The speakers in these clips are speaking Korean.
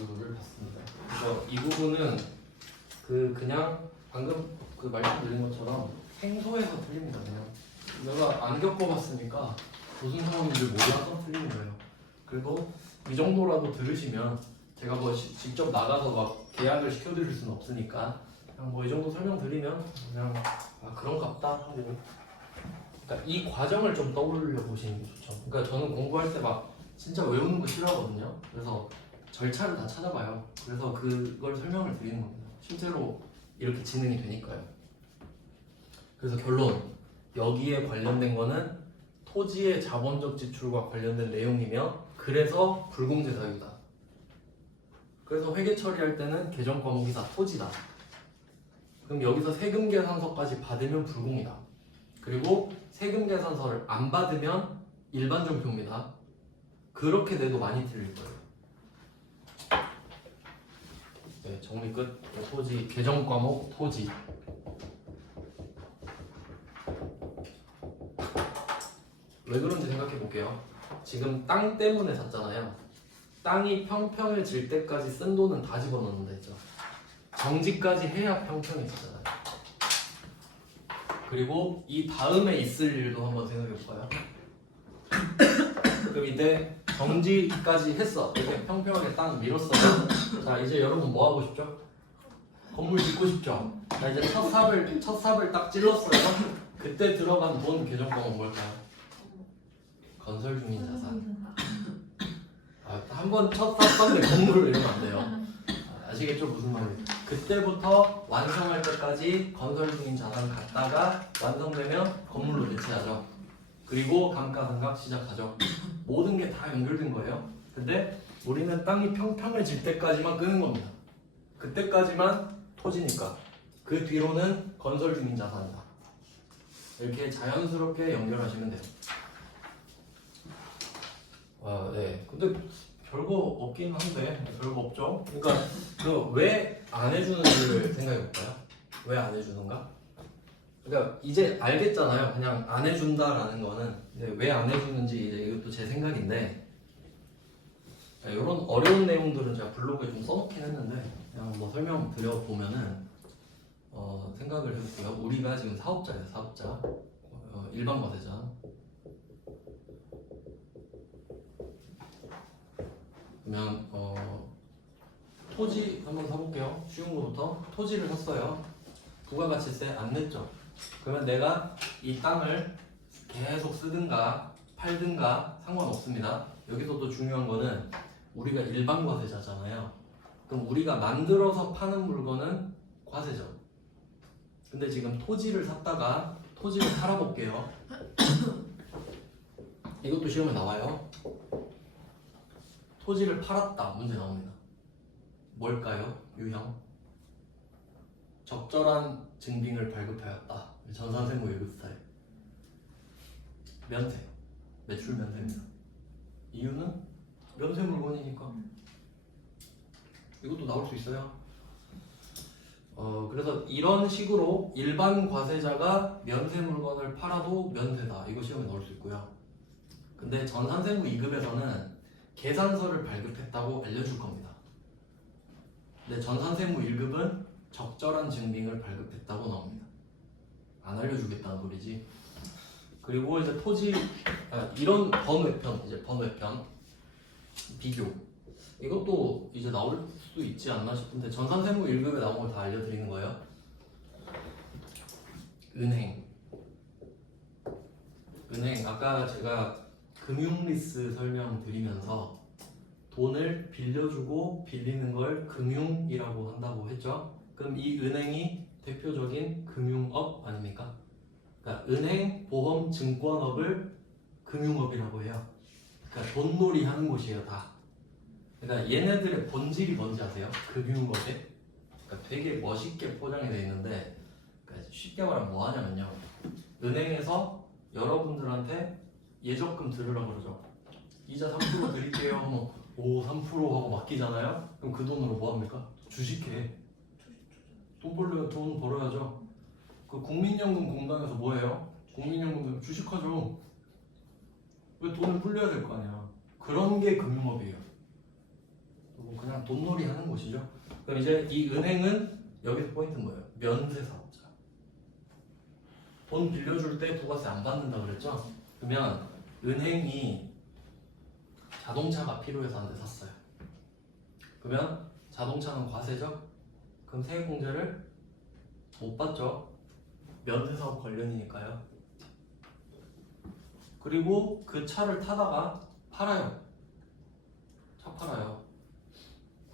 지수를 봤습니다. 그래서 이 부분은 그냥 방금 그 말씀드린 것처럼 행소해서 틀립니다. 그냥 내가 안 겪어봤으니까 조승사원님들 모두 항상 틀린 거예요. 그리고 이 정도라도 들으시면 제가 뭐 직접 나가서 막 계약을 시켜드릴 수는 없으니까 그냥 뭐 이 정도 설명드리면 그냥 그런갑다 하고, 그러니까 이 과정을 좀 떠올려 보시는 게 좋죠. 그러니까 저는 공부할 때 막 진짜 외우는 거 싫어하거든요. 그래서 절차를 다 찾아봐요. 그래서 그걸 설명을 드리는 겁니다. 실제로 이렇게 진행이 되니까요. 그래서 결론, 여기에 관련된 거는 토지의 자본적 지출과 관련된 내용이며, 그래서 불공제 사유다. 그래서 회계 처리할 때는 계정 과목이 다 토지다. 그럼 여기서 세금 계산서까지 받으면 불공이다. 그리고 세금 계산서를 안 받으면 일반 정표입니다. 그렇게 내도 많이 틀릴 거예요. 네, 정리 끝. 토지, 계정 과목 토지. 왜 그런지 생각해 볼게요. 지금 땅 때문에 샀잖아요. 땅이 평평해질 때까지 쓴 돈은 다 집어넣는다 했죠. 정지까지 해야 평평해지잖아요. 그리고 이 다음에 있을 일도 한번 생각해 볼까요? 그럼 이때 정지까지 했어. 이렇게 평평하게 땅 밀었어요. 자, 이제 여러분 뭐 하고 싶죠? 건물 짓고 싶죠? 자, 이제 첫 삽을 딱 찔렀어요. 그때 들어간 돈 계정 과목 뭘까요? 건설 중인 자산. 한번 첫 삽인데 건물을 이러면 안 돼요. 아시겠죠? 무슨 말인지. 그때부터 완성할 때까지 건설 중인 자산 갖다가 완성되면 건물로 대체하죠. 그리고 감가상각 시작하죠. 모든 게 다 연결된 거예요. 근데 우리는 땅이 평평해질 때까지만 끄는 겁니다. 그때까지만 토지니까. 그 뒤로는 건설 중인 자산이다. 이렇게 자연스럽게 연결하시면 돼요. 네. 근데 별거 없긴 한데, 별거 없죠? 그러니까 왜 안 해주는지를 생각해 볼까요? 왜 안 해주는가? 그러니까 이제 알겠잖아요. 그냥 안 해준다라는 거는. 왜 안 해주는지 이제 이것도 제 생각인데, 이런 어려운 내용들은 제가 블로그에 좀 써놓긴 했는데 그냥 뭐 설명 드려보면은 생각을 해볼게요. 우리가 지금 사업자예요. 사업자. 일반 과세자. 그러면 토지 한번 사볼게요. 쉬운 거부터. 토지를 샀어요. 부가가치세 안 냈죠. 그러면 내가 이 땅을 계속 쓰든가 팔든가 상관없습니다. 여기서도 중요한 거는 우리가 일반 과세자잖아요. 그럼 우리가 만들어서 파는 물건은 과세죠. 근데 지금 토지를 샀다가 토지를 팔아볼게요. 이것도 시험에 나와요. 토지를 팔았다. 문제 나옵니다. 뭘까요? 유형. 적절한 증빙을 발급하였다. 전산세무 1급 스타일. 면세. 매출 면세입니다. 이유는 면세 물건이니까. 이것도 나올 수 있어요. 그래서 이런 식으로 일반 과세자가 면세 물건을 팔아도 면세다. 이거 시험에 넣을 수 있고요. 근데 전산세무 2급에서는 계산서를 발급했다고 알려줄 겁니다. 근데 전산세무 1급은 적절한 증빙을 발급했다고 나옵니다. 안 알려주겠다는 소리지. 그리고 이제 토지 이런 번외편, 이제 번외편 비교. 이것도 이제 나올 수 있지 않나 싶은데 전산세무 1급에 나온 걸 다 알려드리는 거예요. 은행. 아까 제가 금융리스 설명드리면서 돈을 빌려주고 빌리는 걸 금융이라고 한다고 했죠. 그럼 이 은행이 대표적인 금융업 아닙니까? 그러니까 은행, 보험, 증권업을 금융업이라고 해요. 그러니까 돈놀이 하는 곳이에요, 다. 그러니까 얘네들의 본질이 뭔지 아세요? 금융업에? 그러니까 되게 멋있게 포장이 되어 있는데, 그러니까 쉽게 말하면 뭐 하냐면요. 은행에서 여러분들한테 예적금 들으라고 그러죠. 이자 3% 드릴게요 하면 오 3% 하고 맡기잖아요. 그럼 그 돈으로 뭐 합니까? 주식해. 돈 벌어야죠. 그 국민연금공단에서 뭐 해요? 국민연금 주식하죠. 왜 돈을 불려야 될 거 아니야. 그런 게 금융업이에요. 그냥 돈놀이 하는 곳이죠. 그럼 이제 이 은행은 여기서 포인트는 뭐예요? 면세 사업자. 돈 빌려줄 때 부가세 안 받는다 그랬죠? 그러면 은행이 자동차가 필요해서 한 대 샀어요. 그러면 자동차는 과세죠? 그럼 세액공제를 못 받죠? 면세사업 관련이니까요. 그리고 그 차를 타다가 팔아요. 차 팔아요.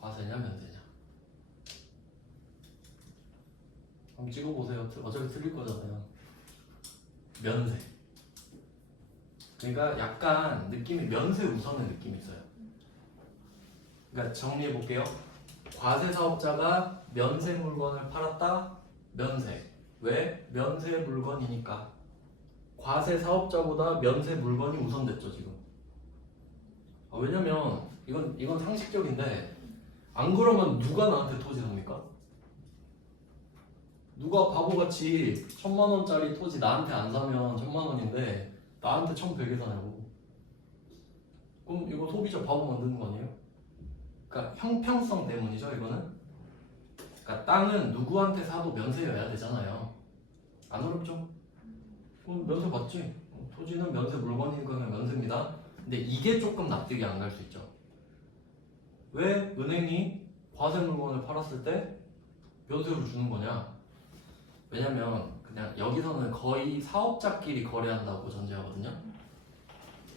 과세냐 면세냐? 한번 찍어보세요. 어차피 틀릴 거잖아요. 면세. 그러니까 약간 느낌이 면세 우선의 느낌이 있어요. 그러니까 정리해 볼게요. 과세 사업자가 면세 물건을 팔았다. 면세. 왜? 면세 물건이니까. 과세 사업자보다 면세 물건이 우선됐죠 지금. 왜냐면 이건 상식적인데 안 그러면 누가 나한테 토지 삽니까? 누가 바보같이 1,000만 원짜리 토지 나한테 안 사면 1,000만 원인데 나한테 1,100에 사냐고. 그럼 이거 소비자 바보 만드는 거 아니에요? 그러니까 형평성 때문이죠 이거는. 그러니까 땅은 누구한테 사도 면세여야 되잖아요. 안 어렵죠? 그럼 면세 받지. 토지는 면세 물건이니까 그냥 면세입니다. 근데 이게 조금 납득이 안 갈 수 있죠. 왜 은행이 과세 물건을 팔았을 때 면세를 주는 거냐? 왜냐면 그냥 여기서는 거의 사업자끼리 거래한다고 전제하거든요.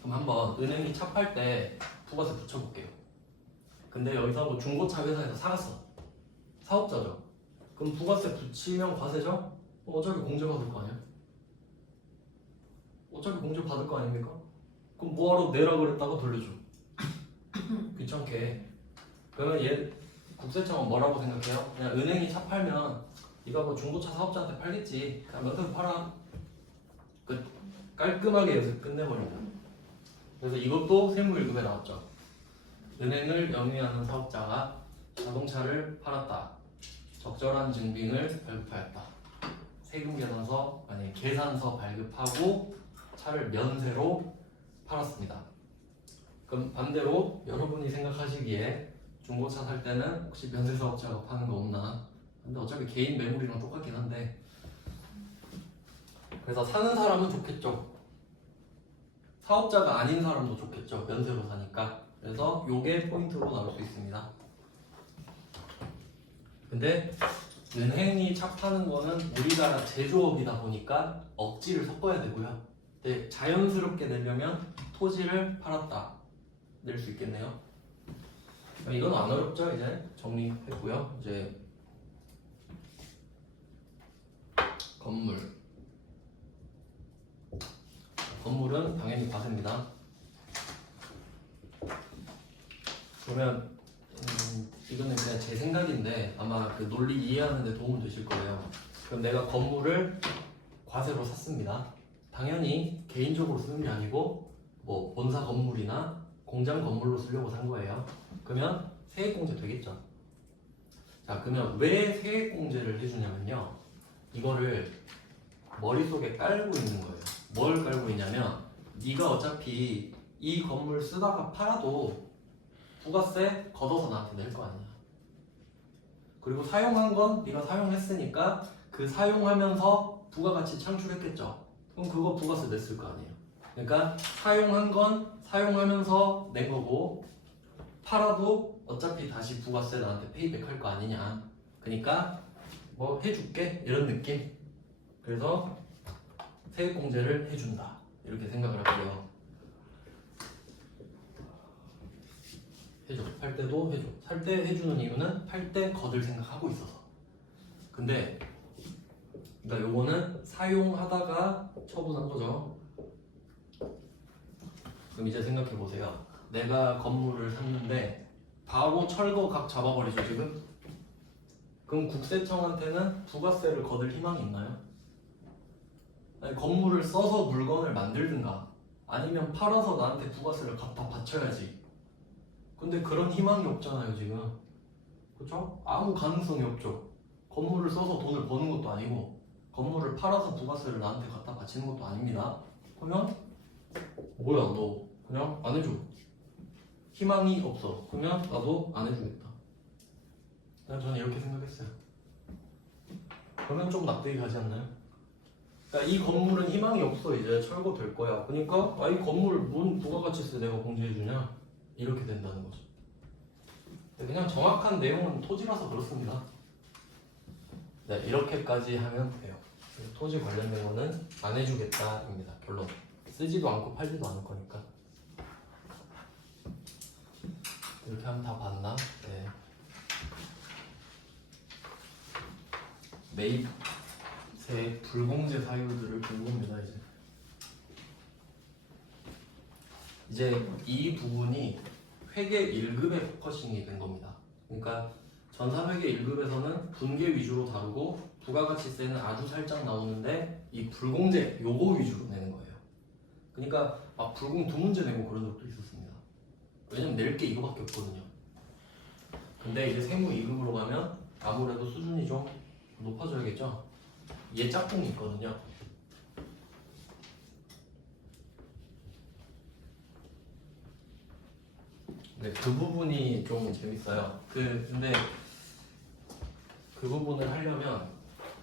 그럼 한번 은행이 차 팔 때 부가세 붙여볼게요. 근데 여기서 뭐 중고차 회사에서 사갔어. 사업자죠. 그럼 부가세 붙이면 과세죠? 어차피 공제 받을 거 아니야? 어차피 공제 받을 거 아닙니까? 그럼 뭐하러 내라 그랬다가 돌려줘. 귀찮게. 그러면 얘 국세청은 뭐라고 생각해요? 그냥 은행이 차 팔면 이거 뭐 중고차 사업자한테 팔겠지. 그냥 면세로 팔아. 끝. 깔끔하게 여기서 끝내버린다. 그래서 이것도 세무 1급에 나왔죠. 은행을 영위하는 사업자가 자동차를 팔았다. 적절한 증빙을 발급하였다. 세금 계산서, 아니 계산서 발급하고 차를 면세로 팔았습니다. 그럼 반대로 여러분이 생각하시기에 중고차 살 때는 혹시 면세 사업자가 파는 거 없나? 근데 어차피 개인 매물이랑 똑같긴 한데, 그래서 사는 사람은 좋겠죠. 사업자가 아닌 사람도 좋겠죠. 면세로 사니까. 그래서 요게 포인트로 나올 수 있습니다. 근데 은행이 차 파는 거는 우리나라 제조업이다 보니까 억지를 섞어야 되고요. 근데 자연스럽게 내려면 토지를 팔았다 낼 수 있겠네요. 이건 안 어렵죠. 이제 정리했고요. 이제 건물은 당연히 과세입니다. 그러면 이거는 그냥 제 생각인데 아마 그 논리 이해하는 데 도움 되실 거예요. 그럼 내가 건물을 과세로 샀습니다. 당연히 개인적으로 쓰는 게 아니고 뭐 본사 건물이나 공장 건물로 쓰려고 산 거예요. 그러면 세액공제 되겠죠. 자, 그러면 왜 세액공제를 해주냐면요. 이거를 머릿속에 깔고 있는 거예요. 뭘 깔고 있냐면 네가 어차피 이 건물 쓰다가 팔아도 부가세 걷어서 나한테 낼 거 아니야. 그리고 사용한 건 네가 사용했으니까 그 사용하면서 부가가치 창출했겠죠. 그럼 그거 부가세 냈을 거 아니에요. 그러니까 사용한 건 사용하면서 낸 거고 팔아도 어차피 다시 부가세 나한테 페이백 할 거 아니냐. 그러니까 뭐 해줄게 이런 느낌. 그래서 세액공제를 해준다 이렇게 생각을 할게요. 해줘. 팔 때도 해줘. 살 때 해주는 이유는 팔 때 걷을 생각하고 있어서. 근데 그러니까 요거는 사용하다가 처분한 거죠. 그럼 이제 생각해 보세요. 내가 건물을 샀는데 바로 철거 각 잡아버리죠 지금? 그럼 국세청한테는 부가세를 걷을 희망이 있나요? 아니, 건물을 써서 물건을 만들든가 아니면 팔아서 나한테 부가세를 갖다 바쳐야지. 근데 그런 희망이 없잖아요 지금. 그렇죠? 아무 가능성이 없죠. 건물을 써서 돈을 버는 것도 아니고 건물을 팔아서 부가세를 나한테 갖다 바치는 것도 아닙니다. 그러면 뭐야 너 그냥 안 해줘. 희망이 없어. 그러면 나도 안 해주겠다. 그냥 저는 이렇게 생각했어요. 그러면 좀 납득이 가지 않나요? 그러니까 이 건물은 희망이 없어. 이제 철거될 거야. 그러니까 이 건물 뭔 부가가치세 내가 공제해주냐? 이렇게 된다는 거죠. 그냥 정확한 내용은 토지라서 그렇습니다. 네, 이렇게까지 하면 돼요. 토지 관련된 거는 안 해주겠다입니다. 결론. 쓰지도 않고 팔지도 않을 거니까. 이렇게 하면 다 봤나? 네. 매입세 불공제 사유들을 본 겁니다. 이제 이 부분이 회계 1급의 포커싱이 된 겁니다. 그러니까 전산회계 1급에서는 분계 위주로 다루고 부가가치세는 아주 살짝 나오는데 이 불공제 요거 위주로 내는 거예요. 그러니까 막 불공 두 문제 내고 그런 적도 있었습니다. 왜냐면 낼 게 이거밖에 없거든요. 근데 이제 세무 2급으로 가면 아무래도 수준이 좀 높아져야겠죠. 얘 짝꿍이 있거든요. 네, 그 부분이 좀 재밌어요. 근데 그 부분을 하려면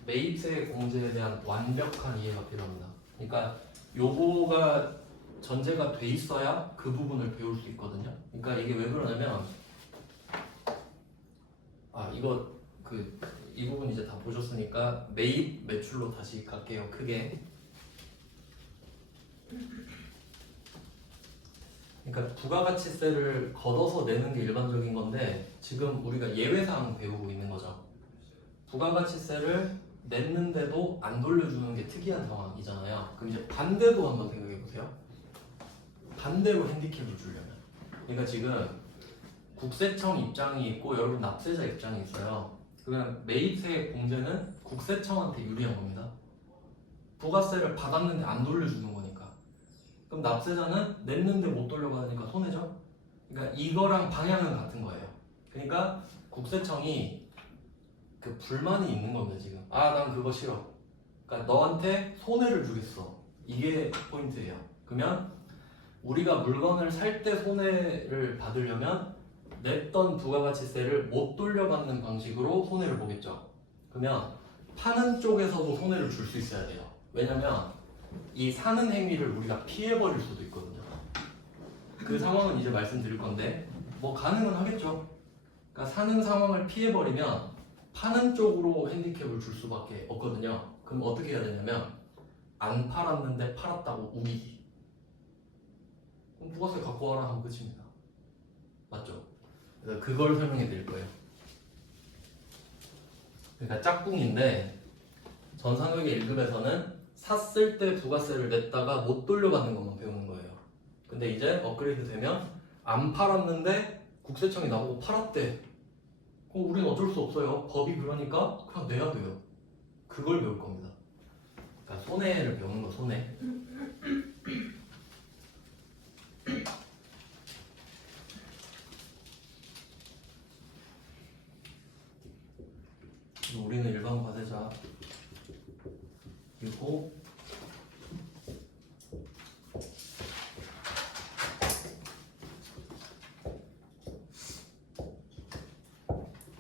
매입세 공제에 대한 완벽한 이해가 필요합니다. 그러니까 요거가 전제가 돼 있어야 그 부분을 배울 수 있거든요. 그러니까 이게 왜 그러냐면 이 부분 이제 다 보셨으니까 매입 매출로 다시 갈게요. 크게. 그러니까 부가가치세를 걷어서 내는 게 일반적인 건데 지금 우리가 예외사항 배우고 있는 거죠. 부가가치세를 냈는데도 안 돌려주는 게 특이한 상황이잖아요. 그럼 이제 반대도 한번 생각해 보세요. 반대로 핸디캡을 주려면. 그러니까 지금 국세청 입장이 있고 여러분 납세자 입장이 있어요. 그러면 매입세 공제는 국세청한테 유리한 겁니다. 부가세를 받았는데 안 돌려주는 거니까. 그럼 납세자는 냈는데 못 돌려받으니까 손해죠. 그러니까 이거랑 방향은 같은 거예요. 그러니까 국세청이 그 불만이 있는 겁니다 지금. 난 그거 싫어. 그러니까 너한테 손해를 주겠어. 이게 포인트예요. 그러면 우리가 물건을 살 때 손해를 받으려면 냈던 부가가치세를 못 돌려받는 방식으로 손해를 보겠죠. 그러면 파는 쪽에서도 손해를 줄 수 있어야 돼요. 왜냐면 이 사는 행위를 우리가 피해버릴 수도 있거든요. 그 상황은 이제 말씀드릴 건데 뭐 가능은 하겠죠. 그러니까 사는 상황을 피해버리면 파는 쪽으로 핸디캡을 줄 수밖에 없거든요. 그럼 어떻게 해야 되냐면 안 팔았는데 팔았다고 우기기. 그럼 부가세 갖고 와라 하면 끝입니다. 맞죠? 그래서 그걸 설명해 드릴 거예요. 그러니까 짝꿍인데 전산회계 1급에서는 샀을 때 부가세를 냈다가 못 돌려받는 것만 배우는 거예요. 근데 이제 업그레이드 되면 안 팔았는데 국세청이 나보고 팔았대. 그럼 우리는 어쩔 수 없어요. 법이 그러니까 그냥 내야 돼요. 그걸 배울 겁니다. 그러니까 손해를 배우는 거, 손해. 우리는 일반 과세자 그리고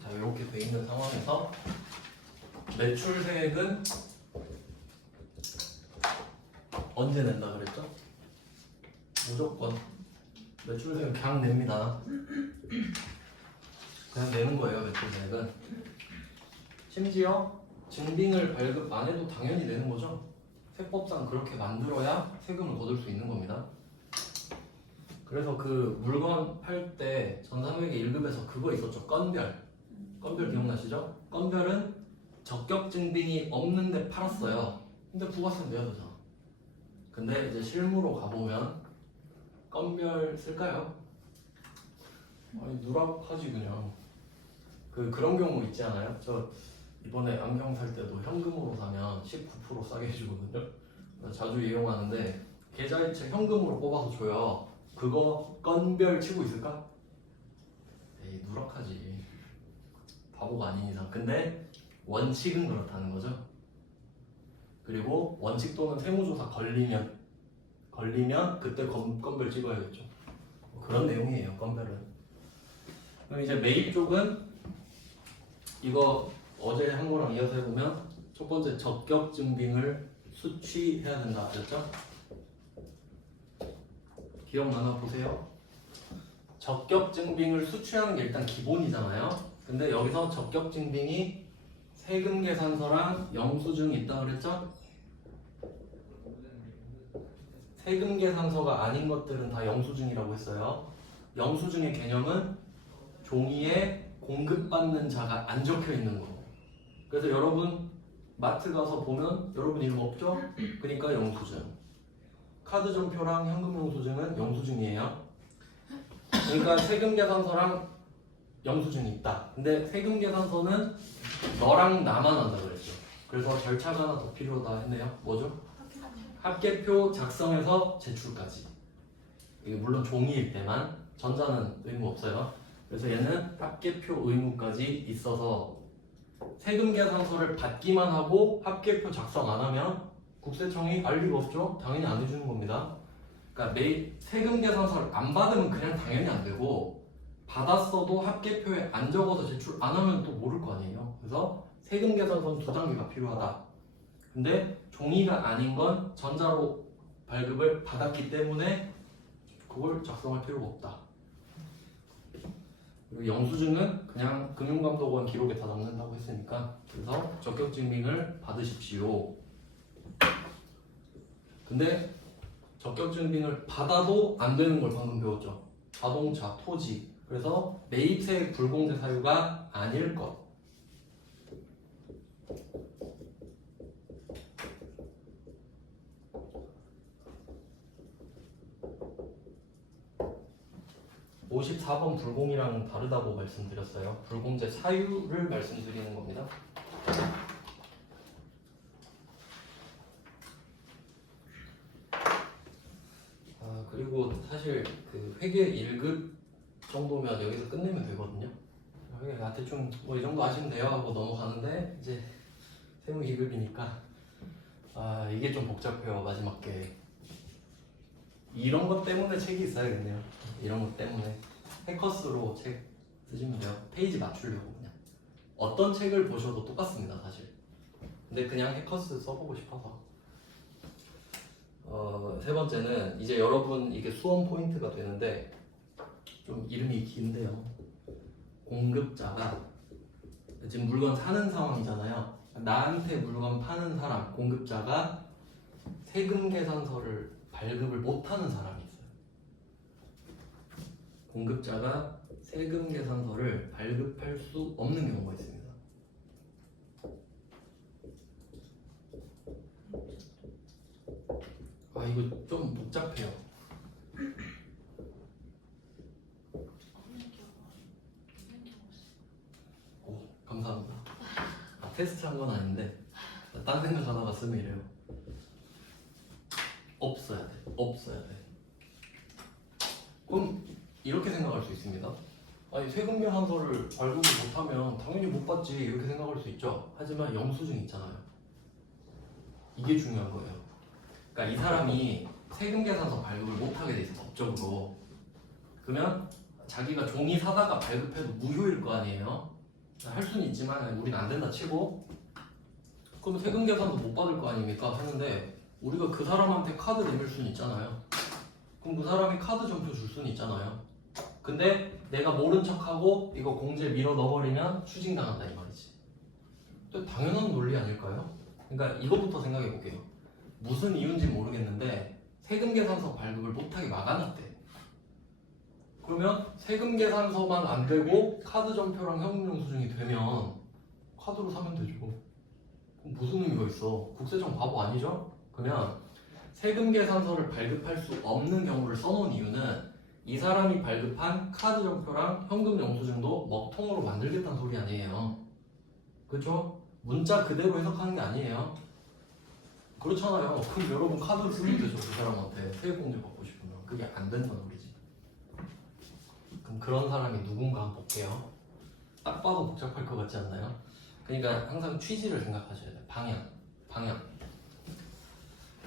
자 이렇게 돼 있는 상황에서 매출세액은 언제 낸다 그랬죠? 무조건 매출세액은 그냥 냅니다. 그냥 내는 거예요. 매출세액은. 심지어 증빙을 발급 안 해도 당연히 내는 거죠. 세법상 그렇게 만들어야 세금을 거둘 수 있는 겁니다. 그래서 그 물건 팔 때 전산회계 1급에서 그거 있었죠. 건별. 건별 기억나시죠? 건별은 적격 증빙이 없는데 팔았어요. 근데 부가세 내야 되잖아. 근데 이제 실무로 가보면 건별 쓸까요? 아니 누락하지 그냥. 그런 경우 있지 않아요? 저 이번에 안경 살 때도 현금으로 사면 19% 싸게 해주거든요. 자주 이용하는데 계좌이체 현금으로 뽑아서 줘요. 그거 건별 치고 있을까? 에이 누락하지. 바보가 아닌 이상. 근데 원칙은 그렇다는 거죠. 그리고 원칙 또는 세무조사 걸리면 그때 건별 찍어야겠죠. 그런 내용이에요. 건별은. 그럼 이제 매입 쪽은 이거 어제 한 거랑 이어서 해보면 첫 번째 적격 증빙을 수취해야 된다 그랬죠? 기억나나 보세요. 적격 증빙을 수취하는 게 일단 기본이잖아요. 근데 여기서 적격 증빙이 세금 계산서랑 영수증이 있다 그랬죠? 세금 계산서가 아닌 것들은 다 영수증이라고 했어요. 영수증의 개념은 종이에 공급받는 자가 안 적혀 있는 거. 그래서 여러분 마트 가서 보면 여러분 이름 없죠? 그러니까 영수증. 카드 전표랑 현금 영수증은 영수증이에요. 그러니까 세금 계산서랑 영수증이 있다. 근데 세금 계산서는 너랑 나만 한다 그랬죠. 그래서 절차가 하나 더 필요하다 했네요. 뭐죠? 합계표 작성해서 제출까지. 이게 물론 종이일 때만, 전자는 의무 없어요. 그래서 얘는 합계표 의무까지 있어서 세금 계산서를 받기만 하고 합계표 작성 안 하면 국세청이 알 리가 없죠. 당연히 안 해주는 겁니다. 그러니까 매일 세금 계산서를 안 받으면 그냥 당연히 안 되고, 받았어도 합계표에 안 적어서 제출 안 하면 또 모를 거 아니에요. 그래서 세금 계산서는 2단계가 필요하다. 근데 종이가 아닌 건 전자로 발급을 받았기 때문에 그걸 작성할 필요가 없다. 그리고 영수증은 그냥 금융감독원 기록에 다 남는다고 했으니까, 그래서 적격 증빙을 받으십시오. 근데 적격 증빙을 받아도 안 되는 걸 방금 배웠죠. 자동차, 토지. 그래서 매입세액 불공제 사유가 아닐 것. (54번) 불공이랑 다르다고 말씀드렸어요. 불공제 사유를 말씀드리는 겁니다. 그리고 사실 그 회계 1급 정도면 여기서 끝내면 되거든요. 대충 뭐 이 정도 아시면 돼요 하고 넘어가는데, 이제 세무 2급이니까 이게 좀 복잡해요. 마지막 게 이런 것 때문에 책이 있어야겠네요. 이런 것 때문에 해커스로 책 쓰시면 돼요. 페이지 맞추려고. 그냥 어떤 책을 보셔도 똑같습니다 사실. 근데 그냥 해커스 써보고 싶어서. 세 번째는 이제 여러분 이게 수험 포인트가 되는데, 좀 이름이 긴데요. 공급자가 지금 물건 사는 상황이잖아요. 나한테 물건 파는 사람, 공급자가 세금 계산서를 발급을 못하는 사람이 있어요. 공급자가 세금 계산서를 발급할 수 없는 경우가 있습니다. 이거 좀 복잡해요. 오, 감사합니다. 테스트 한 건 아닌데 딴 생각하다가 쓰면 이래요. 없어야 돼. 그럼 이렇게 생각할 수 있습니다. 세금 계산서를 발급을 못하면 당연히 못 받지, 이렇게 생각할 수 있죠. 하지만 영수증이 있잖아요. 이게 중요한 거예요. 그러니까 이 사람이 세금 계산서 발급을 못하게 돼 있어, 법적으로. 그러면 자기가 종이 사다가 발급해도 무효일 거 아니에요. 할 수는 있지만 우린 안 된다 치고, 그럼 세금 계산도 못 받을 거 아닙니까 하는데, 우리가 그 사람한테 카드 내밀 수는 있잖아요. 그럼 그 사람이 카드 전표 줄 수는 있잖아요. 근데 내가 모른 척하고 이거 공제 밀어 넣어버리면 추징당한다 이 말이지. 당연한 논리 아닐까요? 그러니까 이것부터 생각해 볼게요. 무슨 이유인지 모르겠는데 세금 계산서 발급을 못하게 막아놨대. 그러면 세금 계산서만 안 되고 카드 전표랑 현금 영수증이 되면 카드로 사면 되죠. 그럼 무슨 의미가 있어? 국세청 바보 아니죠? 그러면 세금 계산서를 발급할 수 없는 경우를 써놓은 이유는 이 사람이 발급한 카드 전표랑 현금 영수증도 먹통으로 만들겠다는 소리 아니에요. 그렇죠? 문자 그대로 해석하는 게 아니에요. 그렇잖아요. 그럼 여러분 카드를 쓰면 되죠. 그 사람한테 세액공제 받고 싶으면. 그게 안 된다는 소리지. 그럼 그런 사람이 누군가 한번 볼게요. 딱 봐도 복잡할 것 같지 않나요? 그러니까 항상 취지를 생각하셔야 돼요. 방향.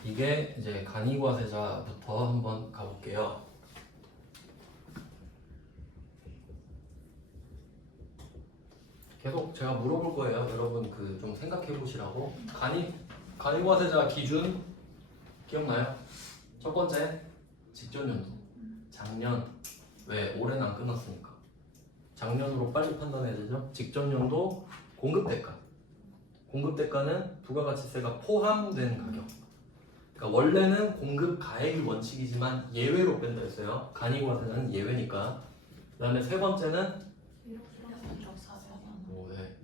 이게 이제 간이과세자부터 한번 가볼게요. 계속 제가 물어볼 거예요. 여러분 그 좀 생각해 보시라고. 간이과세자 기준 기억나요? 첫 번째 직전 연도. 작년. 왜? 올해는 안 끝났으니까. 작년으로 빨리 판단해야 되죠. 직전 연도 공급 대가. 공급 대가는 부가가치세가 포함된 가격. 그러니까 원래는 공급 가액이 원칙이지만 예외로 뺀다 했어요. 간이과세는 예외니까. 그다음에 세 번째는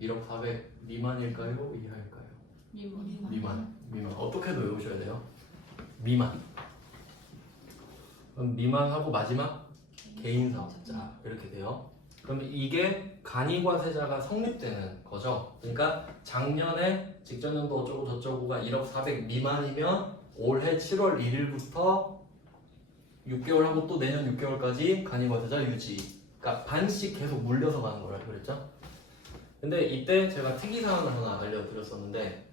1억 400 미만일까요? 이하일까요? 미만. 어떻게도 외우셔야 돼요. 미만. 그럼 미만하고 마지막 개인 사업자 이렇게 돼요. 그러면 이게 간이과세자가 성립되는 거죠. 그러니까 작년에 직전연도 어쩌고 저쩌고가 1억 400 미만이면 올해 7월 1일부터 6개월 하고 또 내년 6개월까지 간이과세자 유지. 그러니까 반씩 계속 물려서 가는 거라 그랬죠. 근데 이때 제가 특이사항을 하나 알려드렸었는데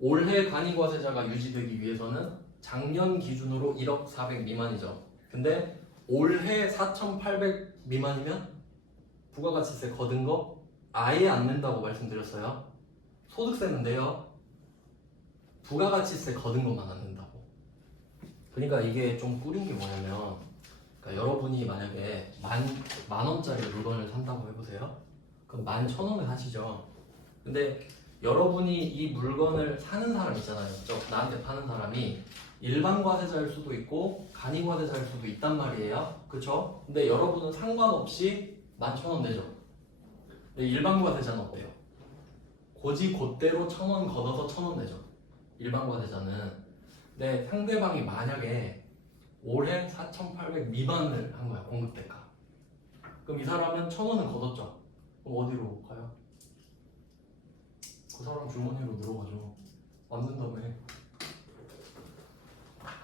올해 간이과세자가 유지되기 위해서는 작년 기준으로 1억 400 미만이죠. 근데 올해 4,800 미만이면 부가가치세 거둔 거 아예 안 낸다고 말씀드렸어요. 소득세는 내요. 부가가치세 거둔 것만 안 낸다고. 그러니까 이게 좀 꿀인 게 뭐냐면 그러니까 여러분이 만약에 만 원짜리 물건을 산다고 해보세요. 그럼 11,000원에 사시죠. 근데 여러분이 이 물건을 사는 사람 있잖아요. 나한테 파는 사람이 일반 과세자일 수도 있고 간이과세자일 수도 있단 말이에요. 그쵸? 근데 여러분은 상관없이 11,000원 내죠. 근데 일반 과세자는 어때요? 곧대로 1,000원 걷어서 1,000원 내죠. 일반 과세자는. 근데 상대방이 만약에 올해 4,800 미만을 한 거야. 공급대가. 그럼 이 사람은 1,000원을 걷었죠. 그럼 어디로 가요? 그 사람 주머니로 들어가죠. 안 된다며.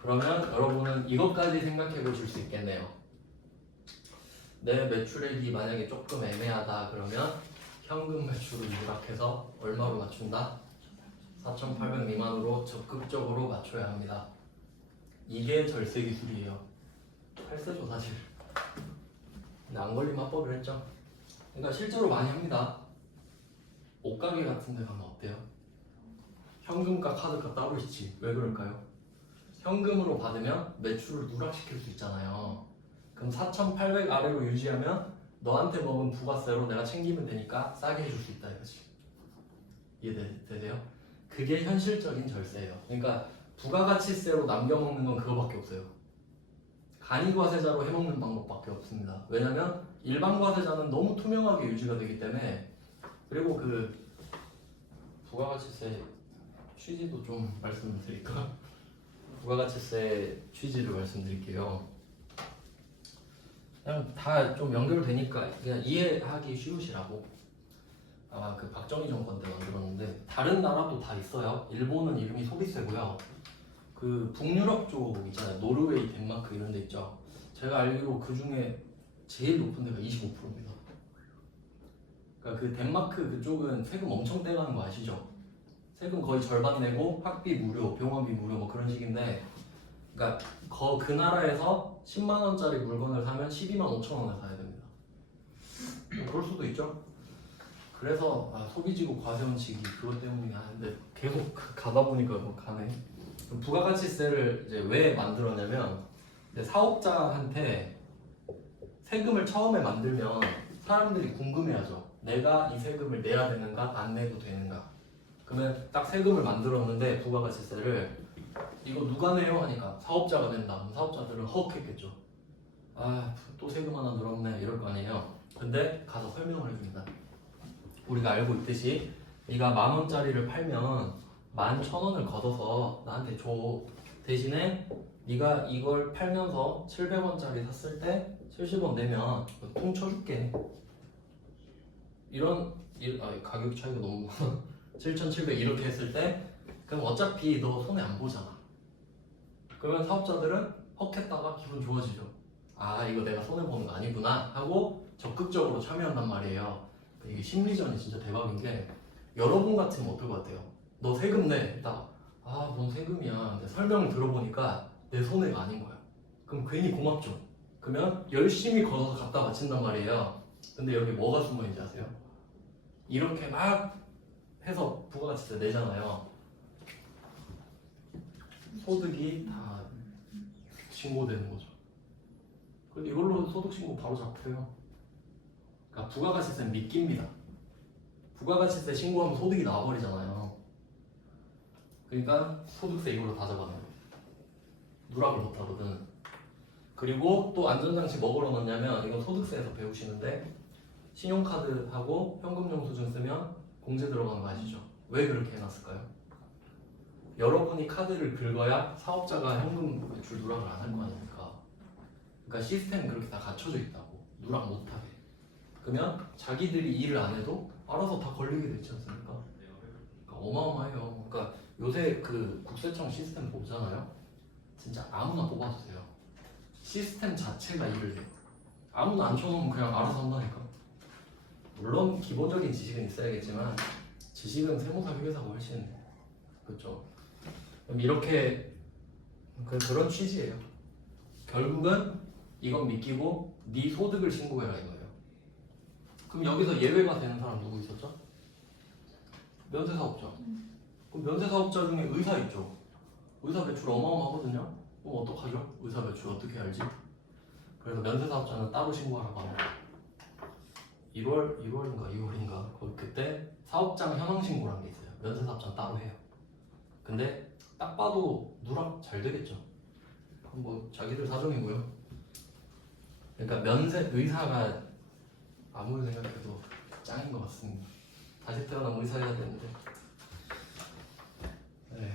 그러면 여러분은 이것까지 생각해 보실 수 있겠네요. 내 매출액이 만약에 조금 애매하다 그러면 현금 매출을 누락해서 얼마로 맞춘다? 4,800 미만으로 적극적으로 맞춰야 합니다. 이게 절세 기술이에요. 팔세죠 사실. 근데 안 걸리면 합법을 했죠. 그러니까 실제로 많이 합니다. 옷가게 같은 데 가면 어때요? 현금과 카드가 따로 있지. 왜 그럴까요? 현금으로 받으면 매출을 누락시킬 수 있잖아요. 그럼 4,800 아래로 유지하면 너한테 먹은 부가세로 내가 챙기면 되니까 싸게 해줄 수 있다 이거지. 이해되세요? 그게 현실적인 절세예요. 그러니까 부가가치세로 남겨먹는 건 그거밖에 없어요. 간이과세자로 해먹는 방법밖에 없습니다. 왜냐면 일반 과세자는 너무 투명하게 유지가 되기 때문에. 그리고 그 부가가치세 취지도 좀 말씀을 드릴까? 부가가치세 취지를 말씀드릴게요. 그냥 다 좀 연결되니까 그냥 이해하기 쉬우시라고. 아마 그 박정희 정권 때 만들었는데 다른 나라도 다 있어요. 일본은 이름이 소비세고요. 그 북유럽 쪽 있잖아요. 노르웨이, 덴마크 이런 데 있죠. 제가 알기로 그 중에 제일 높은 데가 25%입니다. 그러니까 그 덴마크 그쪽은 세금 엄청 떼가는 거 아시죠? 세금 거의 절반 내고 학비 무료, 병원비 무료 뭐 그런 식인데, 그러니까 그 나라에서 10만 원짜리 물건을 사면 12만 5천 원에 사야 됩니다. 뭐 그럴 수도 있죠. 그래서 소비지구 과세원칙이 그것 때문이긴 한데 계속 가다 보니까 뭐 가네. 부가가치세를 이제 왜 만들었냐면 이제 사업자한테 세금을 처음에 만들면 사람들이 궁금해하죠. 내가 이 세금을 내야 되는가 안 내도 되는가. 그러면 딱 세금을 만들었는데 부가가치세를 이거 누가 내요 하니까 사업자가 낸다. 그럼 사업자들은 헉했겠죠. 또 세금 하나 늘었네 이럴 거 아니에요. 근데 가서 설명을 해줍니다. 우리가 알고 있듯이 네가 10,000원짜리를 팔면 11,000원을 걷어서 나한테 줘. 대신에 네가 이걸 팔면서 700원짜리 샀을 때 70원 내면 통 쳐줄게. 가격 차이가 너무 7,700 이렇게 했을 때 그럼 어차피 너 손해 안 보잖아. 그러면 사업자들은 헉했다가 기분 좋아지죠. 이거 내가 손해 보는 거 아니구나 하고 적극적으로 참여한단 말이에요. 이게 심리전이 진짜 대박인 게, 여러분 같으면 어떨 것 같아요? 너 세금 내. 이따가 뭔 세금이야. 근데 설명을 들어보니까 내 손해가 아닌 거야. 그럼 괜히 고맙죠. 그러면 열심히 걸어서 갖다 바친단 말이에요. 근데 여기 뭐가 숨어있는지 아세요? 이렇게 막 해서 부가가치세 내잖아요. 소득이 다 신고되는 거죠. 그런데 이걸로 소득 신고 바로 잡혀요. 그러니까 부가가치세는 미끼입니다. 부가가치세 신고하면 소득이 나와버리잖아요. 그러니까 소득세 이걸로 다 잡아내요. 누락을 못하거든. 그리고 또 안전장치 뭐 걸어놨냐면 이건 소득세에서 배우시는데 신용카드하고 현금영수증 쓰면 공제 들어가는 거 아시죠? 왜 그렇게 해놨을까요? 여러분이 카드를 긁어야 사업자가 현금 매출 누락을 안 할 거 아닙니까? 그러니까 시스템이 그렇게 다 갖춰져 있다고. 누락 못하게. 그러면 자기들이 일을 안 해도 알아서 다 걸리게 되지 않습니까? 그러니까 어마어마해요. 그러니까 요새 그 국세청 시스템 보잖아요. 진짜 아무나 뽑아도 돼요. 시스템 자체가 일을 해요. 아무나 앉혀놓으면 그냥 알아서 한다니까. 물론 기본적인 지식은 있어야겠지만 지식은 세무사 회계사가 훨씬 그렇죠. 그럼 이렇게 그런 취지예요. 결국은 이건 믿기고 네 소득을 신고해라 이거예요. 그럼 여기서 예외가 되는 사람 누구 있었죠? 면세사업자. 그럼 면세사업자 중에 의사 있죠. 의사 매출 어마어마하거든요. 그럼 어떡하죠? 의사 매출 어떻게 알지? 그래서 면세사업자는 따로 신고하라고 합니다. 2월인가 그때 사업장 현황 신고라는 게 있어요. 면세사업자는 따로 해요. 근데 딱 봐도 누락 잘 되겠죠. 그럼 뭐 자기들 사정이고요. 그러니까 면세 의사가 아무리 생각해도 짱인 것 같습니다. 다시 태어나면 의사 해야 되는데. 네.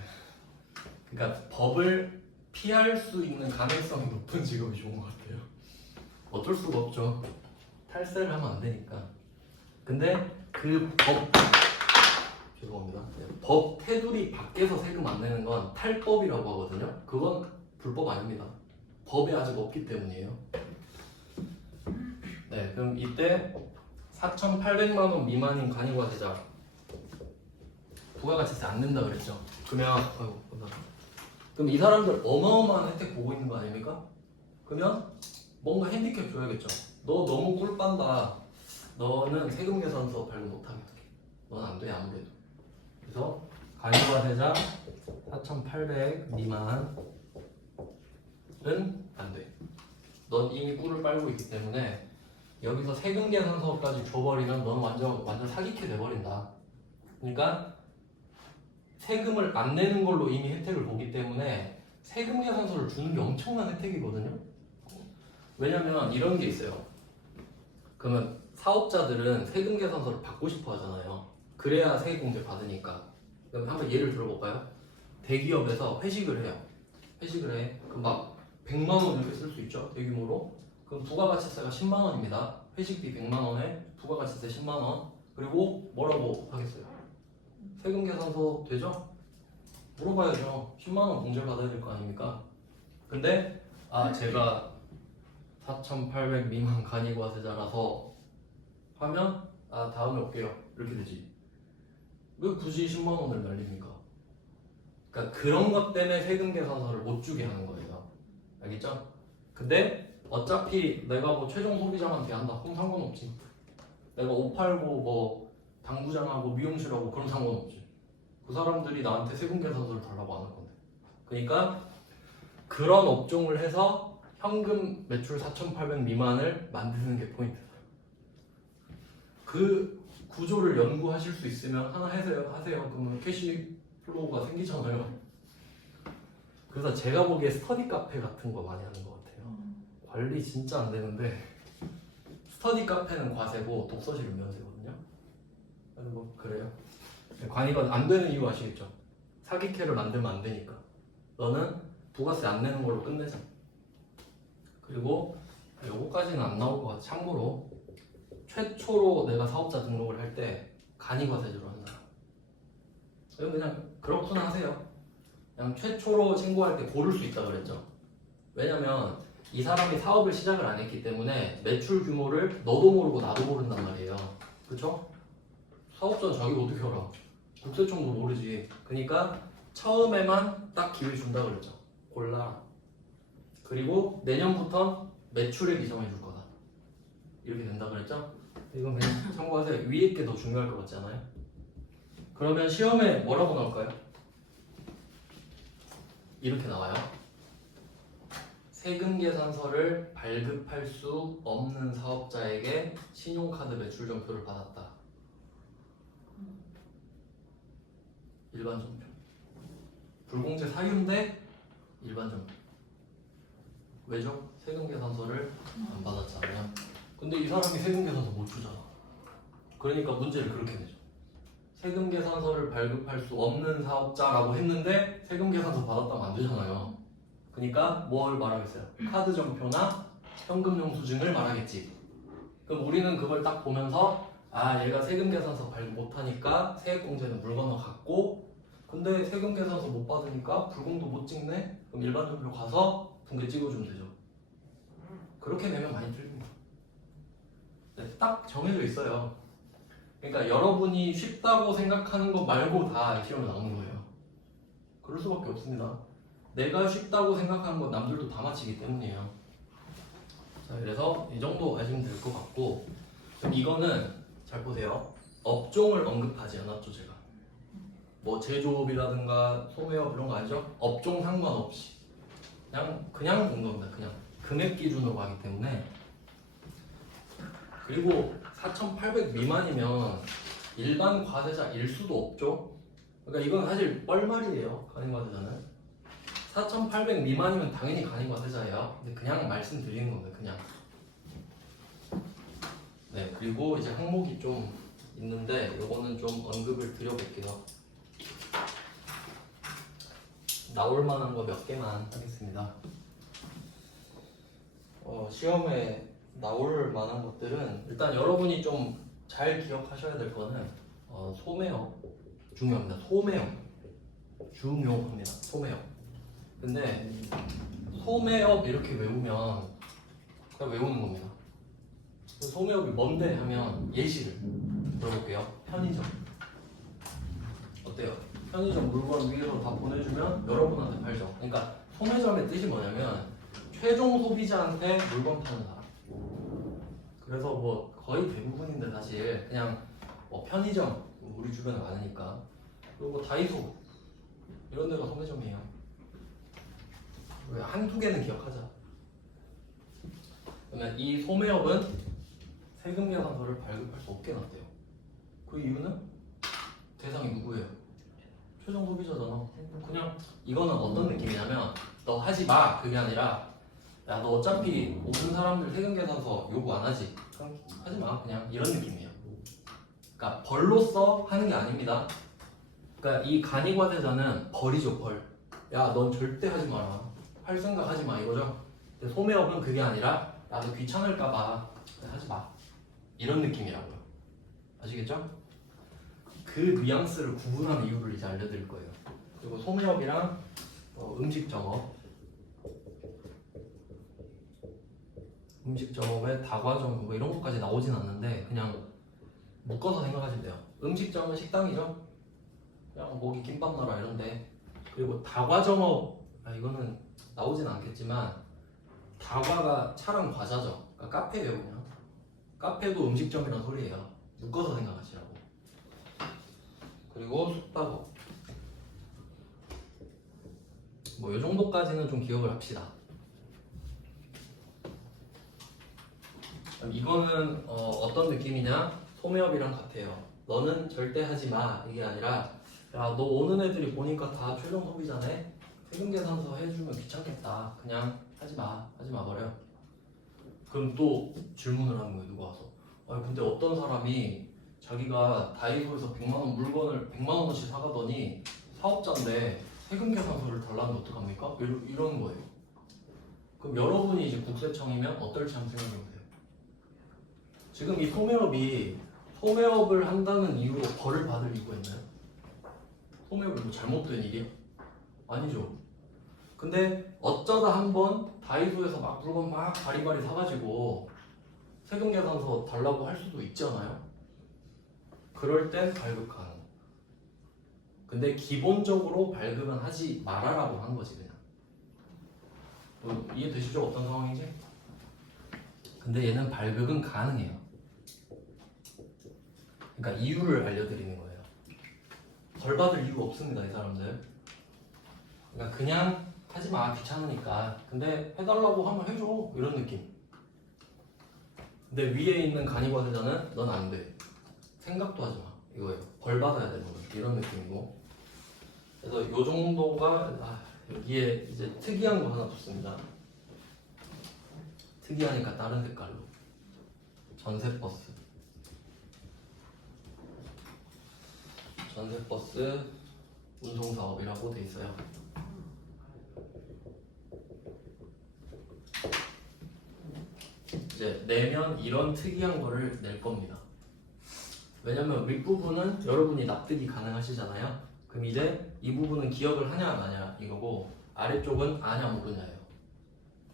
그러니까 법을 피할 수 있는 가능성이 높은 직업이 좋은 것 같아요. 어쩔 수가 없죠. 탈세를 하면 안 되니까. 근데 그 법 죄송합니다. 법 테두리 밖에서 세금 안 내는 건 탈법이라고 하거든요. 그건 불법 아닙니다. 법에 아직 없기 때문이에요. 네, 그럼 이때 4,800만 원 미만인 간이과세자 부가가치세 안 낸다 그랬죠. 그럼 이 사람들 어마어마한 혜택 보고 있는 거 아닙니까? 그러면 뭔가 핸디캡 줘야겠죠. 너 너무 꿀 빤다. 너는 세금 계산서 발급 못하게 할게. 넌 안 돼 아무래도. 그래서 간이과세자 4,800 미만은 안 돼. 넌 이미 꿀을 빨고 있기 때문에 여기서 세금 계산서까지 줘버리면 넌 완전 사기캐 돼버린다. 그러니까 세금을 안 내는 걸로 이미 혜택을 보기 때문에 세금 계산서를 주는 게 엄청난 혜택이거든요. 왜냐면 이런 게 있어요. 그러면 사업자들은 세금 계산서를 받고 싶어 하잖아요. 그래야 세액공제 받으니까. 그럼 한번 예를 들어볼까요? 대기업에서 회식을 해요. 회식을 해. 그럼 막 100만 원 이렇게 쓸 수 있죠. 대규모로. 그럼 부가가치세가 10만 원입니다. 회식비 100만 원에 부가가치세 10만 원. 그리고 뭐라고 하겠어요? 세금 계산서 되죠? 물어봐야죠. 10만 원 공제를 받아야 될 거 아닙니까? 근데 제가 4,800 미만 간이과세자라서 하면 다음에 올게요. 이렇게 되지. 왜 굳이 10만 원을 날립니까? 그러니까 그런 것 때문에 세금 계산서를 못 주게 하는 거예요. 알겠죠? 근데 어차피 내가 뭐 최종 소비자한테 한다. 그럼 상관없지. 내가 옷 팔고 뭐 당구장하고 미용실하고 그런 상관없지. 그 사람들이 나한테 세금 계산서를 달라고 안 할 건데. 그러니까 그런 업종을 해서 현금 매출 4,800 미만을 만드는 게 포인트다. 그 구조를 연구하실 수 있으면 하나 하세요. 그러면 캐시플로우가 생기잖아요. 그래서 제가 보기에 스터디 카페 같은 거 많이 하는 것 같아요. 관리 진짜 안 되는데 스터디 카페는 과세고 독서실은 면세거든요. 그래서 뭐 그래요. 관이가 안 되는 이유 아시겠죠? 사기캐를 만들면 안 되니까. 너는 부가세 안 내는 걸로 끝내자. 그리고 요거까지는 안 나올 것 같아. 참고로 최초로 내가 사업자 등록을 할 때 간이과세제로 하는 사람. 그냥 그렇구나 하세요. 그냥 최초로 신고할 때 고를 수 있다 그랬죠. 왜냐면 이 사람이 사업을 시작을 안 했기 때문에 매출 규모를 너도 모르고 나도 모른단 말이에요. 그쵸? 사업자는 자기가 어떻게 알아? 국세청도 모르지. 그러니까 처음에만 딱 기회 준다 그랬죠. 골라. 그리고 내년부터 매출액 이정해 줄 거다. 이렇게 된다 그랬죠. 이건 그냥 참고하세요. 위에 게 더 중요할 것 같지 않아요? 그러면 시험에 뭐라고 나올까요? 이렇게 나와요. 세금 계산서를 발급할 수 없는 사업자에게 신용카드 매출 전표를 받았다. 일반 전표. 불공제 사유인데 일반 전표. 왜죠? 세금 계산서를 안 받았잖아요. 근데 이 사람이 세금 계산서 못 주잖아. 그러니까 문제를 그렇게 내죠. 세금 계산서를 발급할 수 없는 사업자라고 했는데 세금 계산서 받았다면 안 되잖아요. 그러니까 뭘 말하겠어요? 카드 전표나 현금 영수증을 말하겠지. 그럼 우리는 그걸 딱 보면서 아 얘가 세금 계산서 발급 못하니까 세액공제는 물 건너갔고 근데 세금 계산서 못 받으니까 불공도 못 찍네? 그럼 일반 전표 가서 붕괴 찍어주면 되죠. 그렇게 내면 많이 틀립니다. 네, 딱 정해져 있어요. 그러니까 여러분이 쉽다고 생각하는 것 말고 다 시험에 나오는 거예요. 그럴 수밖에 없습니다. 내가 쉽다고 생각하는 건 남들도 다 맞히기 때문이에요. 자, 그래서 이 정도 아시면 될 것 같고 그럼 이거는 잘 보세요. 업종을 언급하지 않았죠 제가. 뭐 제조업이라든가 소매업 이런 거 아니죠? 업종 상관없이 그냥 본 겁니다. 그냥 금액 기준으로 하기 때문에. 그리고 4,800 미만이면 일반 과세자일 수도 없죠. 그러니까 이건 사실 뻘말이에요. 간이과세자는 4,800 미만이면 당연히 간이과세자예요. 근데 그냥 말씀드리는 겁니다. 그냥. 네, 그리고 이제 항목이 좀 있는데 요거는 좀 언급을 드려볼게요. 나올 만한 거 몇 개만 하겠습니다. 시험에 나올 만한 것들은 일단 여러분이 좀 잘 기억하셔야 될 거는 소매업 중요합니다. 소매업 중요합니다. 소매업. 근데 소매업 이렇게 외우면 그냥 외우는 겁니다. 소매업이 뭔데 하면 예시를 들어볼게요. 편의점 어때요? 편의점 물건 위에서 다 보내주면 여러분한테 팔죠. 그러니까 소매점의 뜻이 뭐냐면 최종 소비자한테 물건 파는 사람. 그래서 뭐 거의 대부분인데 사실 그냥 뭐 편의점 우리 주변에 많으니까 그리고 뭐 다이소 이런 데가 소매점이에요. 한두 개는 기억하자. 그러면 이 소매업은 세금 계산서를 발급할 수 없게 놨대요. 그 이유는 대상이 누구예요? 최종 소비자잖아. 그냥 이거는 어떤 느낌이냐면 너 하지 마 그게 아니라 야 너 어차피 오는 사람들 세금 계산서 요구 안 하지? 그럼 하지 마 그냥 이런 느낌이에요. 그러니까 벌로서 하는 게 아닙니다. 그러니까 이 간이과세자는 벌이죠 벌. 야 넌 절대 하지 마라. 할 생각 하지 마 이거죠. 근데 소매업은 그게 아니라 야 너 귀찮을까봐 하지 마 이런 느낌이라고요. 아시겠죠? 그 뉘앙스를 구분하는 이유를 이제 알려드릴 거예요. 그리고 소매업이랑 음식점업의 다과점 뭐 이런 것까지 나오진 않는데 그냥 묶어서 생각하시면 돼요. 음식점은 식당이죠. 그냥 고기 김밥 나라 이런데. 그리고 다과점업 이거는 나오진 않겠지만 다과가 차랑 과자죠. 그러니까 카페예요 그냥. 카페도 음식점이란 소리예요. 묶어서 생각하시라고. 그리고 숙박업 뭐 이 정도까지는 좀 기억을 합시다. 이거는 어떤 느낌이냐? 소매업이랑 같아요. 너는 절대 하지 마 이게 아니라 야 너 오는 애들이 보니까 다 최종 소비자네. 세금 계산서 해주면 귀찮겠다. 그냥 하지 마버려. 그럼 또 질문을 하는 거예요. 누가 와서 근데 어떤 사람이 자기가 다이소에서 100만 원 물건을 100만 원어치 사가더니 사업자인데 세금 계산서를 달라면 어떡합니까? 이러는 거예요. 그럼 여러분이 이제 국세청이면 어떨지 한번 생각해보세요. 지금 이 소매업을 한다는 이유로 벌을 받을 이유가 있나요? 소매업이 뭐 잘못된 일이야? 아니죠. 근데 어쩌다 한번 다이소에서 막 물건 막 바리바리 사가지고 세금 계산서 달라고 할 수도 있잖아요. 그럴 땐 발급 가능. 근데 기본적으로 발급은 하지 말아라고 한 거지 그냥. 이해되시죠? 어떤 상황인지? 근데 얘는 발급은 가능해요. 그러니까 이유를 알려드리는 거예요. 벌 받을 이유 없습니다, 이 사람들. 그러니까 그냥 하지 마, 귀찮으니까. 근데 해달라고 하면 해줘, 이런 느낌. 근데 위에 있는 간이과세자는 넌 안 돼. 생각도 하지 마, 이거예요. 벌 받아야 되는 거예요. 이런 느낌이고. 그래서 요 정도가 여기에 이제 특이한 거 하나 붙습니다. 특이하니까 다른 색깔로. 전세버스. 전세버스 운송사업이라고 돼 있어요. 이제 내면 이런 특이한 거를 낼 겁니다. 왜냐면 윗부분은 여러분이 납득이 가능하시잖아요. 그럼 이제 이 부분은 기억을 하냐 마냐 이거고, 아래쪽은 아냐 모르냐예요.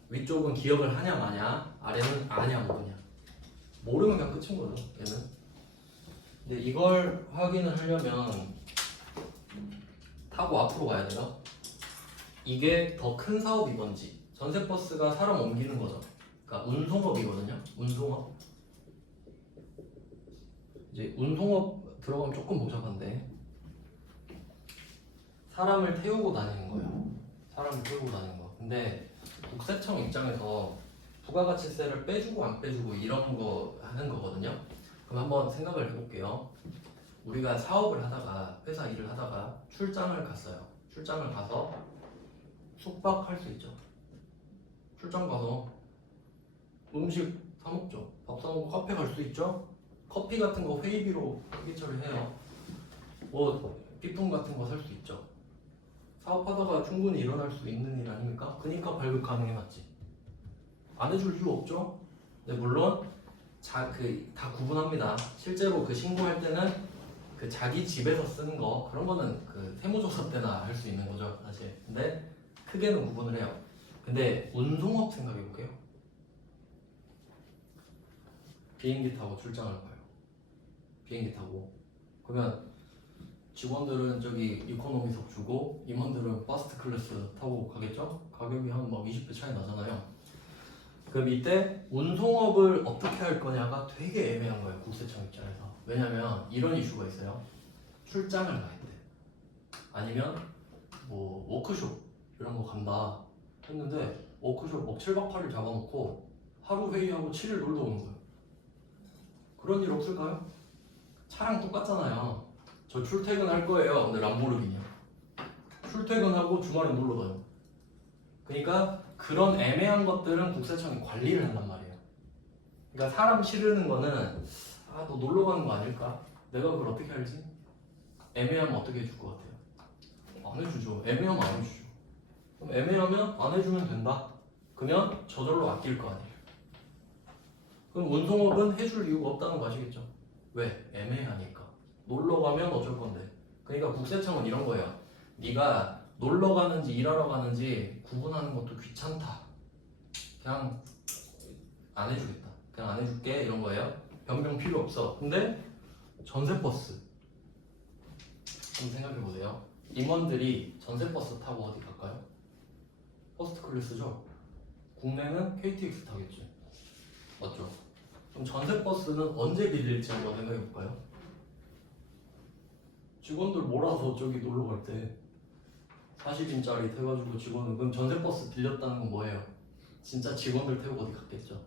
위쪽은 기억을 하냐 마냐, 아래는 아냐 모르냐. 모르면 그냥 끝인 거죠, 얘는. 근데 이걸 확인을 하려면 타고 앞으로 가야 돼요. 이게 더 큰 사업이 뭔지. 전세버스가 사람 옮기는 거죠. 그러니까 운송업이거든요. 운송업. 이제 운송업 들어가면 조금 복잡한데, 사람을 태우고 다니는 거예요. 사람을 태우고 다니는 거. 근데 국세청 입장에서 부가가치세를 빼주고 안 빼주고 이런 거 하는 거거든요. 그럼 한번 생각을 해볼게요. 우리가 사업을 하다가, 회사 일을 하다가 출장을 갔어요. 출장을 가서 숙박할 수 있죠. 출장 가서 음식 사 먹죠. 밥 사 먹고 카페 갈 수 있죠. 커피 같은 거 회의비로 크게 처리해요. 뭐 삐품 같은 거 살 수 있죠. 사업하다가 충분히 일어날 수 있는 일 아닙니까? 그러니까 발급 가능해놨지. 안 해줄 이유 없죠. 근데 물론 다 구분합니다. 실제로 그 신고할 때는 그 자기 집에서 쓰는 거, 그런 거는 그 세무조사 때나 할 수 있는 거죠, 사실. 근데 크게는 구분을 해요. 근데 운송업 생각해 볼게요. 비행기 타고 출장을 가요. 비행기 타고. 그러면 직원들은 저기 이코노미석 주고 임원들은 퍼스트 클래스 타고 가겠죠? 가격이 한 막 20배 차이 나잖아요. 그럼 이때 운송업을 어떻게 할 거냐가 되게 애매한 거예요, 국세청 입장에서. 왜냐면 이런 이슈가 있어요. 출장을 가야 돼. 아니면 뭐 워크숍 이런 거 간다 했는데, 워크숍 막 7박 8일 잡아놓고 하루 회의하고 7일 놀러 오는 거예요. 그런 일 없을까요? 차랑 똑같잖아요. 저 출퇴근할 거예요. 근데 람보르기니야. 출퇴근하고 주말에 놀러 가요. 그러니까 그런 애매한 것들은 국세청이 관리를 한단 말이에요. 그러니까 사람 실르는 거는 너 놀러 가는 거 아닐까? 내가 그걸 어떻게 알지? 애매하면 어떻게 해줄 것 같아요? 안 해주죠. 애매하면 안 해주죠. 그럼 애매하면 안 해주면 된다. 그러면 저절로 아낄 거 아니에요. 그럼 운송업은 해줄 이유가 없다는 거 아시겠죠? 왜? 애매하니까. 놀러 가면 어쩔 건데. 그러니까 국세청은 이런 거예요. 네가 놀러 가는지 일하러 가는지 구분하는 것도 귀찮다. 그냥 안 해주겠다. 그냥 안 해줄게, 이런 거예요. 변경 필요 없어. 근데 전세버스 한번 생각해 보세요. 임원들이 전세버스 타고 어디 갈까요? 퍼스트 클래스죠. 국내는 KTX 타겠죠. 맞죠? 그럼 전세버스는 언제 빌릴지 한번 생각해 볼까요? 직원들 몰아서 저기 놀러 갈 때 40인짜리 태워가지고 직원은, 그럼 전세버스 빌렸다는 건 뭐예요? 진짜 직원들 태우고 어디 갔겠죠.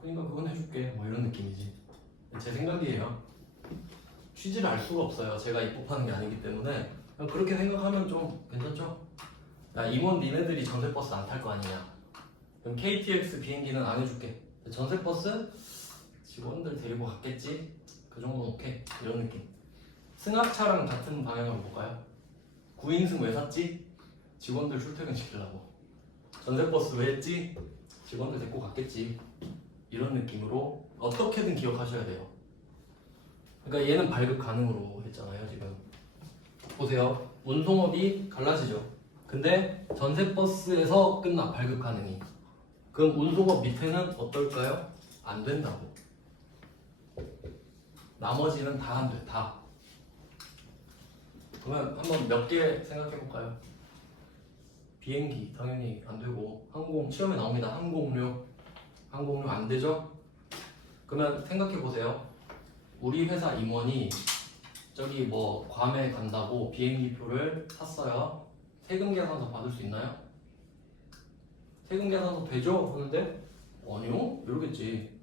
그러니까 그건 해줄게, 뭐 이런 느낌이지. 제 생각이에요. 취지를 알 수가 없어요. 제가 입법하는 게 아니기 때문에. 그냥 그렇게 생각하면 좀 괜찮죠? 야, 임원 니네들이 전세버스 안 탈 거 아니냐. 그럼 KTX 비행기는 안 해줄게. 전세버스 직원들 데리고 갔겠지? 그 정도는 오케이, 이런 느낌. 승합차랑 같은 방향으로 볼까요? 9인승 왜 샀지? 직원들 출퇴근 시키려고. 전세버스 왜 했지? 직원들 데리고 갔겠지. 이런 느낌으로 어떻게든 기억하셔야 돼요. 그러니까 얘는 발급 가능으로 했잖아요, 지금. 보세요. 운송업이 갈라지죠. 근데 전세버스에서 끝나, 발급 가능이. 그럼 운송업 밑에는 어떨까요? 안 된다고. 나머지는 다 안 돼, 다. 그러면 한번 몇 개 생각해 볼까요? 비행기 당연히 안 되고, 항공 시험에 나옵니다. 항공료 안 되죠? 그러면 생각해 보세요. 우리 회사 임원이 저기 뭐 괌에 간다고 비행기표를 샀어요. 세금 계산서 받을 수 있나요? 세금 계산서 되죠? 그런데 아니요? 이러겠지.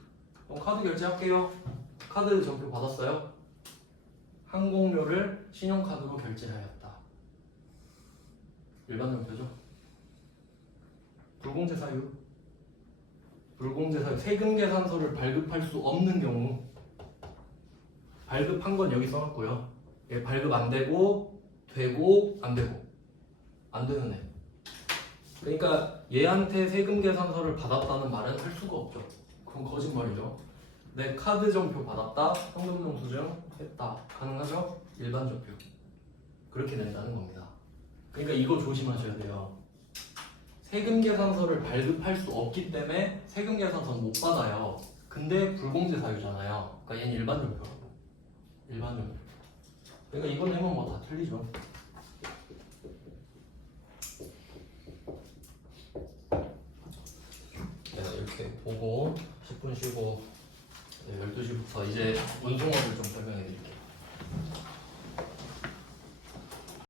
그럼 카드 결제할게요. 카드 전표 받았어요? 항공료를 신용카드로 결제하였다. 일반 전표죠. 불공제 사유. 불공제 사유. 세금 계산서를 발급할 수 없는 경우. 발급한 건 여기 써놨고요. 얘 발급 안 되고, 되고, 안 되고. 안 되는 애. 그러니까 얘한테 세금 계산서를 받았다는 말은 할 수가 없죠. 그건 거짓말이죠. 내 카드 전표 받았다, 현금영수증 했다. 가능하죠? 일반 전표. 그렇게 된다는 겁니다. 그러니까 이거 조심하셔야 돼요. 세금 계산서를 발급할 수 없기 때문에 세금 계산서는 못 받아요. 근데 불공제 사유잖아요. 그러니까 얘는 일반 전표라고. 일반 전표. 그러니까 이건 해면 뭐 다 틀리죠. 이렇게 보고 10분 쉬고 12시부터 이제 운송업을 좀 설명해 드릴게요.